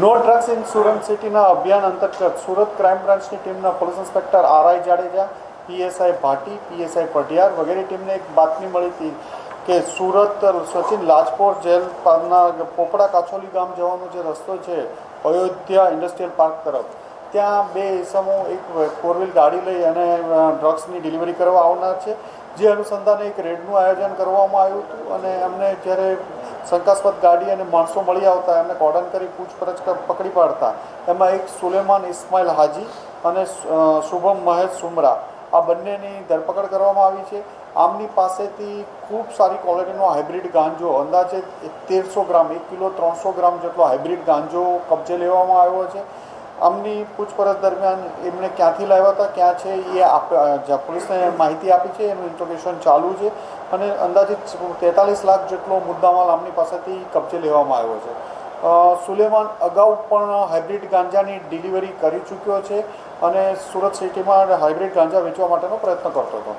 No drugs in Surat સિટીના અભિયાન અંતર્ગત સુરત ક્રાઇમ બ્રાન્ચની ટીમના પોલીસ ઇન્સ્પેક્ટર આર.આઈ. જાડેજા, પીએસઆઈ ભાટી, પીએસઆઈ પઢિયાર વગેરે ટીમને એક બાતમી મળી હતી કે સુરત સચિન લાજપોર જેલ પારના પોપડા કાછોલી ગામ જવાનો જે રસ્તો છે અયોધ્યા ઇન્ડસ્ટ્રીયલ પાર્ક તરફ, ત્યાં બે ઇસમો એક ફોર વ્હીલ ગાડી લઈ અને ડ્રગ્સની ડિલિવરી કરવા આવનાર છે. જે અનુસંધાને એક રેડનું આયોજન કરવામાં આવ્યું હતું અને એમને જ્યારે શંકાસ્પદ ગાડી અને માણસો મળી આવતા એમને કોર્ડન કરી પૂછપરછ પકડી પાડતા એમાં એક સુલેમાન ઇસ્માઇલ હાજી અને શુભમ મહેશ સુમરા આ બંનેની ધરપકડ કરવામાં આવી છે. આમની પાસેથી ખૂબ સારી ક્વોલિટીનો હાઇબ્રિડ ગાંજો અંદાજે 1300 ગ્રામ 1 કિલો 300 ગ્રામ જેટલો હાઇબ્રિડ ગાંજો કબજે લેવામાં આવ્યો છે. આમની પૂછપરછ દરમિયાન એમને ક્યાંથી લાવ્યા હતા, ક્યાં છે એ પોલીસને માહિતી આપી છે. એનું ઇન્ટ્રોગેશન ચાલુ છે અને અંદાજિત 43 લાખ જેટલો મુદ્દામાલ આમની પાસેથી કબજે લેવામાં આવ્યો છે. સુલેમાન અગાઉ પણ હાઇબ્રિડ ગાંજાની ડિલિવરી કરી ચૂક્યો છે અને સુરત સિટીમાં હાઇબ્રિડ ગાંજા વેચવા માટેનો પ્રયત્ન કરતો હતો.